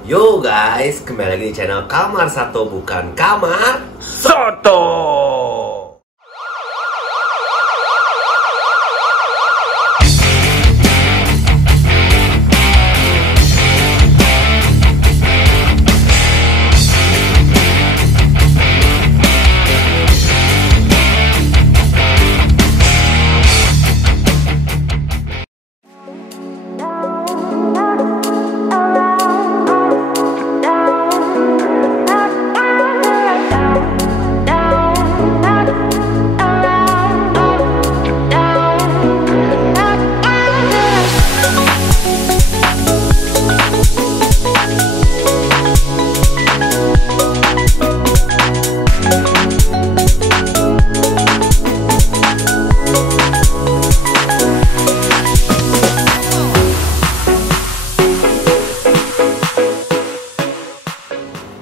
Yo guys, kembali lagi di channel Kamar Satu Bukan Kamar Soto.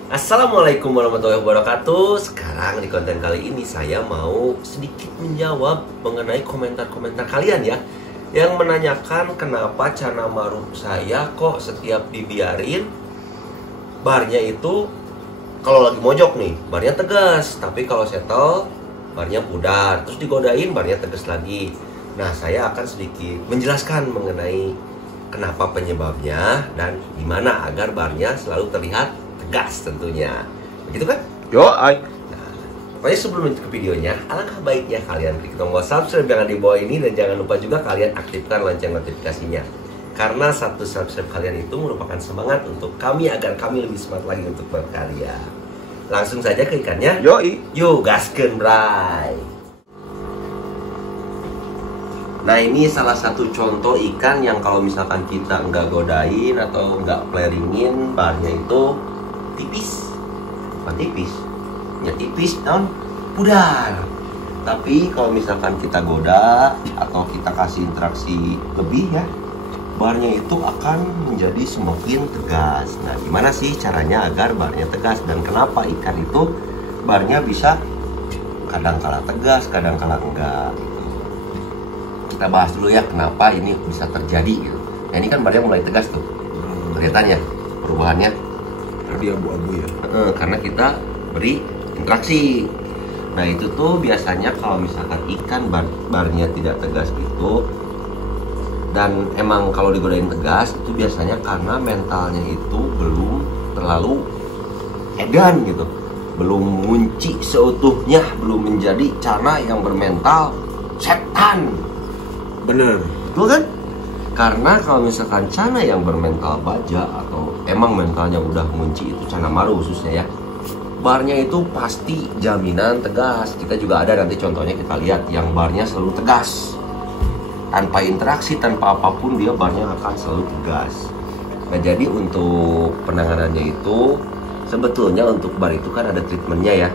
Assalamualaikum warahmatullahi wabarakatuh. Sekarang di konten kali ini saya mau sedikit menjawab mengenai komentar-komentar kalian ya, yang menanyakan kenapa Chana Maru saya kok setiap dibiarin barnya itu kalau lagi mojok nih barnya tegas, tapi kalau settle barnya pudar, terus digodain barnya tegas lagi. Nah, saya akan sedikit menjelaskan mengenai kenapa penyebabnya dan gimana agar barnya selalu terlihat tegas tentunya. Begitu kan? Yo, ay. Nah, pokoknya sebelum lanjut ke videonya, alangkah baiknya kalian klik tombol subscribe yang ada di bawah ini, dan jangan lupa juga kalian aktifkan lonceng notifikasinya. Karena satu subscribe kalian itu merupakan semangat untuk kami agar kami lebih semangat lagi untuk berkarya. Langsung saja ke ikannya. Yoi. Yuk, gaskeun bray. Nah, ini salah satu contoh ikan yang kalau misalkan kita nggak godain atau nggak flaringin, barnya itu tipis. Bukan tipis, ya tipis dan pudar. Tapi kalau misalkan kita goda atau kita kasih interaksi lebih ya, barnya itu akan menjadi semakin tegas. Nah, gimana sih caranya agar barnya tegas, dan kenapa ikan itu barnya bisa kadang kala tegas, kadang kala enggak? Kita bahas dulu ya kenapa ini bisa terjadi gitu. Nah, ini kan barnya mulai tegas tuh, kelihatannya perubahannya Tadi abu-abu ya. karena kita beri interaksi. Nah, itu tuh biasanya kalau misalkan ikan barnya tidak tegas gitu, dan emang kalau digodain tegas itu biasanya karena mentalnya itu belum terlalu edan gitu, belum ngunci seutuhnya, belum menjadi Chana yang bermental setan. Bener. Betul kan? Karena kalau misalkan Chana yang bermental baja atau emang mentalnya udah ngunci, itu Chana Maru khususnya ya, barnya itu pasti jaminan tegas. Kita juga ada nanti contohnya, kita lihat yang barnya selalu tegas, tanpa interaksi, tanpa apapun dia barnya akan selalu tegas. Nah, jadi untuk penanganannya itu sebetulnya untuk bar itu kan ada treatmentnya ya,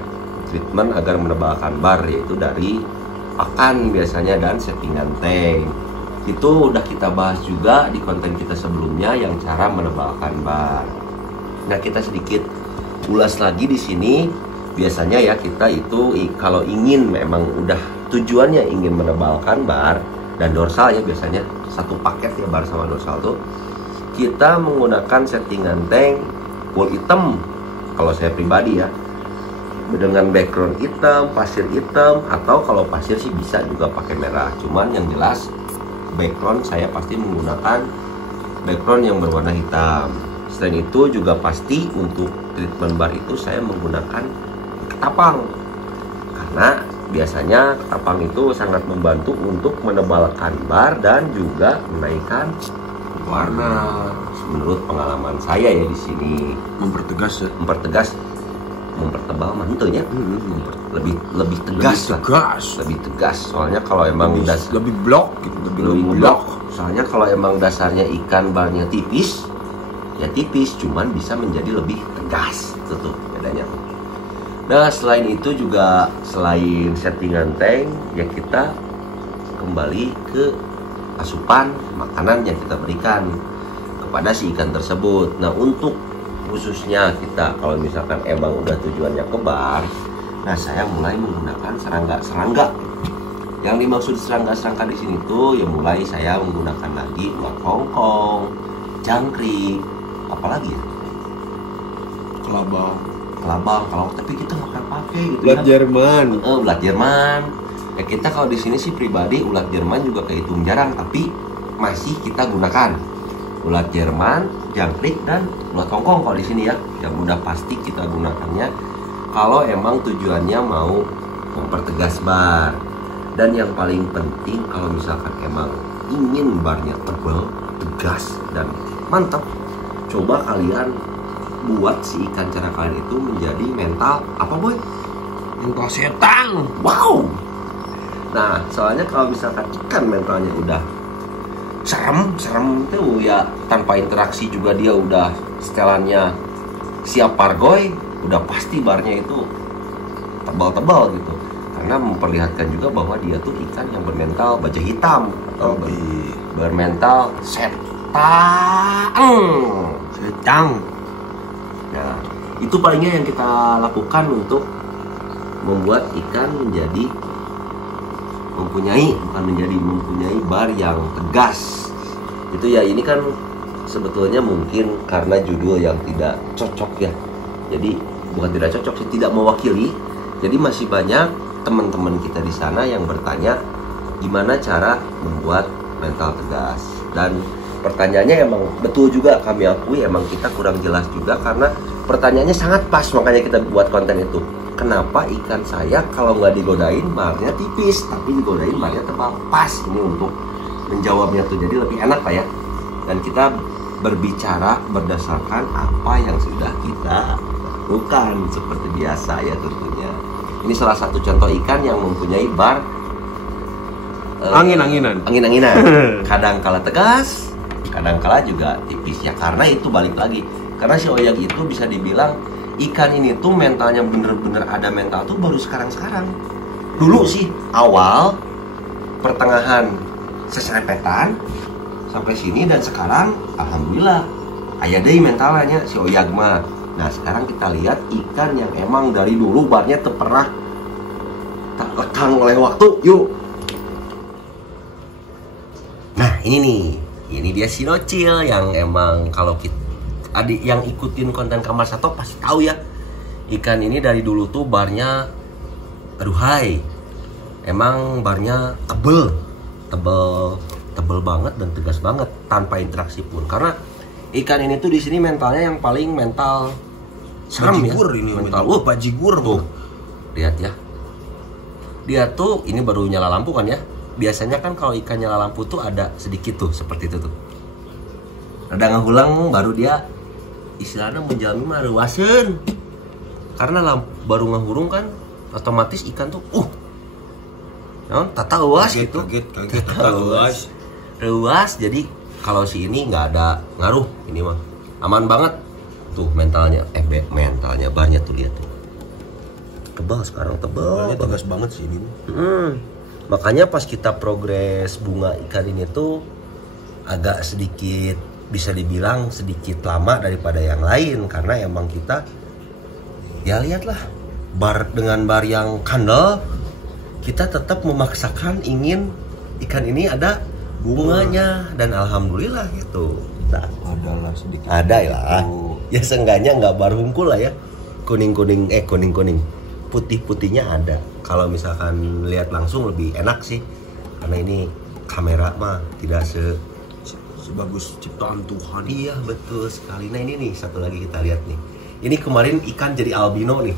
treatment agar menebalkan bar, yaitu dari pakan biasanya dan settingan tank. Itu udah kita bahas juga di konten kita sebelumnya yang cara menebalkan bar. Nah, kita sedikit ulas lagi di sini. Biasanya ya kita itu kalau ingin memang udah tujuannya ingin menebalkan bar dan dorsal ya, biasanya satu paket ya bar sama dorsal tuh, kita menggunakan settingan tank wool hitam. Kalau saya pribadi ya, dengan background hitam, pasir hitam, atau kalau pasir sih bisa juga pakai merah. Cuman yang jelas background saya pasti menggunakan background yang berwarna hitam. Selain itu juga pasti untuk treatment bar itu saya menggunakan ketapang, karena biasanya ketapang itu sangat membantu untuk menebalkan bar dan juga menaikkan warna. Menurut pengalaman saya ya di sini, Mempertegas ya. mempertebal mantunya, lebih tegas, lebih tegas. Soalnya kalau emang lebih blok gitu, lebih blok. Soalnya kalau emang dasarnya ikan barnya tipis, ya tipis, cuman bisa menjadi lebih tegas. Itu tuh bedanya tuh. Nah, selain itu juga, selain settingan tank ya, kita kembali ke asupan makanan yang kita berikan kepada si ikan tersebut. Nah, untuk khususnya kita kalau misalkan emang udah tujuannya ke bar, nah saya mulai menggunakan serangga. Yang dimaksud serangga-serangga di sini tuh ya mulai saya menggunakan lagi ulat hongkong, jangkrik, apalagi ya? kelabang. Kelabang kalau tapi kita nggak pernah pakai gitu Ulat ya. Jerman. Ulat Jerman. Ya kita kalau di sini sih pribadi ulat Jerman juga kehitung jarang, tapi masih kita gunakan ulat Jerman, jangkrik dan ulat Hongkong kalau di sini ya, yang udah pasti kita gunakannya kalau emang tujuannya mau mempertegas bar. Dan yang paling penting kalau misalkan emang ingin barnya tebal, tegas dan mantap, coba kalian buat si ikan cara kalian itu menjadi mental apa boy? Mental setang. Wow. Nah, soalnya kalau misalkan ikan mentalnya udah serem tuh ya, tanpa interaksi juga dia udah setelannya siap pargoy, udah pasti barnya itu tebal-tebal gitu. Karena memperlihatkan juga bahwa dia tuh ikan yang bermental baja hitam atau bermental setang. Nah, itu palingnya yang kita lakukan untuk membuat ikan menjadi mempunyai bar yang tegas. Itu ya, ini kan sebetulnya mungkin karena judul yang tidak cocok ya. Jadi bukan tidak cocok sih, tidak mewakili. Jadi masih banyak teman-teman kita di sana yang bertanya gimana cara membuat mental tegas. Dan pertanyaannya emang betul juga, kami akui emang kita kurang jelas juga, karena pertanyaannya sangat pas, makanya kita buat konten itu. Kenapa ikan saya kalau nggak digodain barnya tipis, tapi digodain barnya tebal? Pas ini untuk menjawabnya tuh, jadi lebih enak Pak ya. Dan kita berbicara berdasarkan apa yang sudah kita lakukan seperti biasa ya tentunya. Ini salah satu contoh ikan yang mempunyai bar Angin-anginan. Kadang kala tegas, kadang kala juga tipis ya, karena itu balik lagi. Karena si Oyag itu bisa dibilang ikan ini tuh mentalnya bener-bener ada mental tuh baru sekarang-sekarang. Dulu sih awal pertengahan seserepetan sampai sini, dan sekarang alhamdulillah aya deui mentalnya si Oyag mah. Nah sekarang kita lihat ikan yang emang dari dulu barnya teu pernah tak lekang oleh waktu. Yuk. Nah ini dia si Nocil yang emang kalau kita adik yang ikutin konten Kamar Sato pasti tahu ya, ikan ini dari dulu tuh barnya aduhai, emang barnya tebel banget dan tegas banget tanpa interaksi pun. Karena ikan ini tuh di sini mentalnya yang paling mental serem bajigur ya. Ini mental bajigur tuh. Lihat ya. Dia tuh ini baru nyala lampu kan ya. Biasanya kan kalau ikan nyala lampu tuh ada sedikit tuh seperti itu tuh. Ada ngahulang baru dia istilahnya menjalani mah reuaseun. Karena baru ngahurung kan otomatis ikan tuh tata uas gitu. Kaget Reuas, jadi kalau si ini nggak ada ngaruh, ini mah aman banget tuh mentalnya. Mentalnya barnya tuh lihat tuh. Tebal sekarang, tebal. Tegas banget sih ini. Makanya pas kita progres bunga ikan ini tuh agak sedikit, bisa dibilang sedikit lama daripada yang lain, karena emang kita ya lihatlah bar dengan bar yang kandel, kita tetap memaksakan ingin ikan ini ada bunganya, dan alhamdulillah gitu. Nah, Adalah sedikit. ada lah. Ya seenggaknya nggak bar hungkul lah ya. Kuning putih-putihnya ada. Kalau misalkan lihat langsung lebih enak sih, karena ini kamera mah tidak sebagus ciptaan Tuhan. Iya betul sekali. Nah ini nih satu lagi kita lihat nih. Ini kemarin ikan jadi albino nih.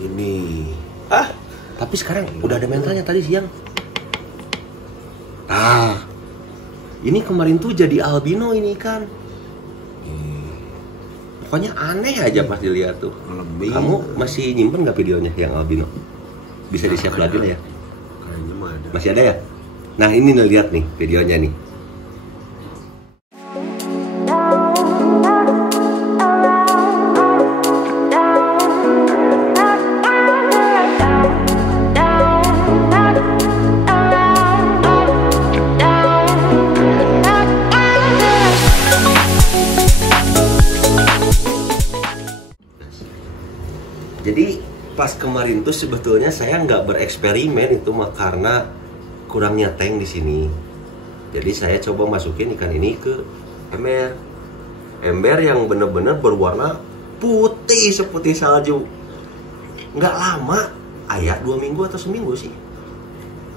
Ini. Tapi sekarang udah ada mentalnya tadi siang. Ini kemarin tuh jadi albino ini ikan. Pokoknya aneh aja pas dilihat tuh. Kamu masih nyimpen nggak videonya yang albino? Bisa di-save lagi lah ya. Kayaknya mah ada. Masih ada ya? Nah ini nih lihat nih videonya nih. Jadi pas kemarin tuh sebetulnya saya nggak bereksperimen itu mah, karena kurangnya tank di sini. Jadi saya coba masukin ikan ini ke ember yang bener-bener berwarna putih seputih salju. Nggak lama, ayah 2 minggu atau seminggu sih.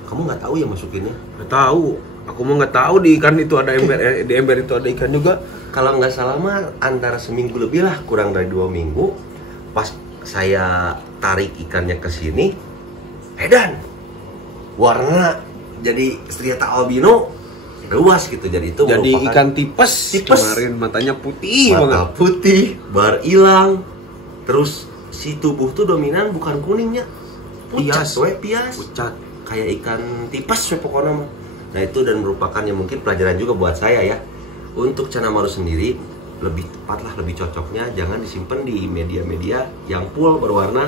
Kamu nggak tahu ya masukinnya? Nggak tahu. Aku mau nggak tahu di ikan itu ada ember, di ember itu ada ikan juga. Kalau nggak salah mah antara seminggu lebih lah, kurang dari 2 minggu. Pas saya tarik ikannya ke sini, edan, warna jadi striata albino, luas gitu. Jadi itu Jadi merupakan ikan tipes. Kemarin matanya putih banget. mata putih, bar hilang, terus si tubuh tuh dominan bukan kuningnya, pucat, pias, Pucat. kayak ikan tipes pokoknya mah. Nah itu dan merupakan yang mungkin pelajaran juga buat saya ya. Untuk Canamaru sendiri lebih tepat lah, lebih cocoknya jangan disimpan di media-media yang full berwarna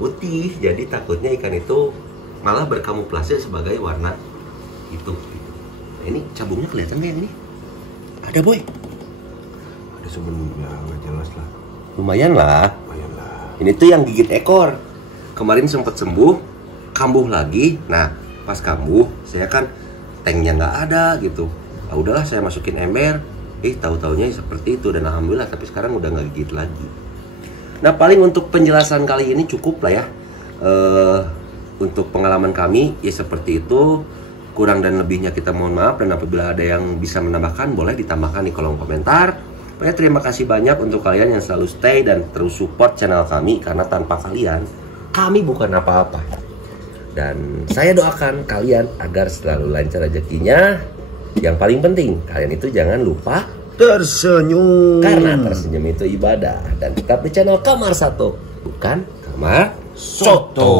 putih. Jadi takutnya ikan itu malah berkamuflase sebagai warna itu. Nah, ini cabungnya kelihatan nggak ini? Ada boy. Ada sebenarnya nggak jelas lah. Lumayan lah. Lumayan lah. Ini tuh yang gigit ekor. Kemarin sempat sembuh, kambuh lagi. Nah pas kambuh saya kan tanknya nggak ada gitu. Nah, udahlah saya masukin ember. Tahu-taunya seperti itu dan alhamdulillah tapi sekarang udah nggak gigit lagi. Nah paling untuk penjelasan kali ini cukup lah ya. Untuk pengalaman kami ya seperti itu. Kurang dan lebihnya kita mohon maaf, dan apabila ada yang bisa menambahkan boleh ditambahkan di kolom komentar. Pokoknya terima kasih banyak untuk kalian yang selalu stay dan terus support channel kami, karena tanpa kalian kami bukan apa-apa. Dan saya doakan kalian agar selalu lancar rezekinya. Yang paling penting, kalian itu jangan lupa Tersenyum. karena tersenyum itu ibadah. Dan tetap di channel Kamar Satu, bukan Kamar Soto.